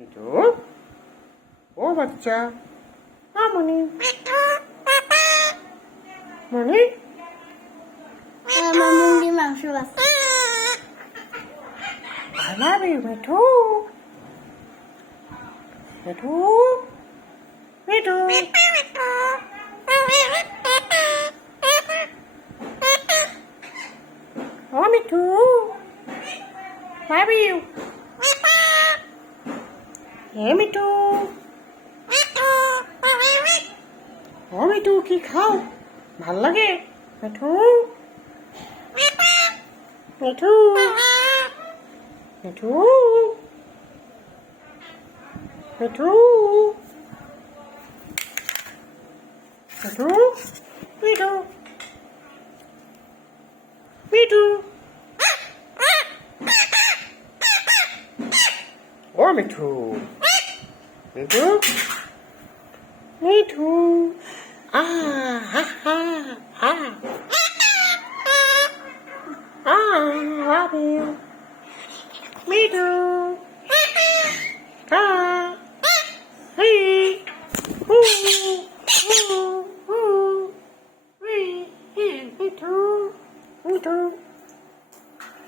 মিঠু ও বাচ্চা মনি মনি আমার মুরগির মাংস আছে। I love you, মিঠু মিঠু মিঠু ও মিঠু love you হে মিঠু ও মিঠু কি খাও ভাল লাগে মিঠু মিঠু মিঠু মিঠু মিঠু মিঠু মিঠু ও মিঠু মিঠু মিঠু হা হা love you মিঠু hey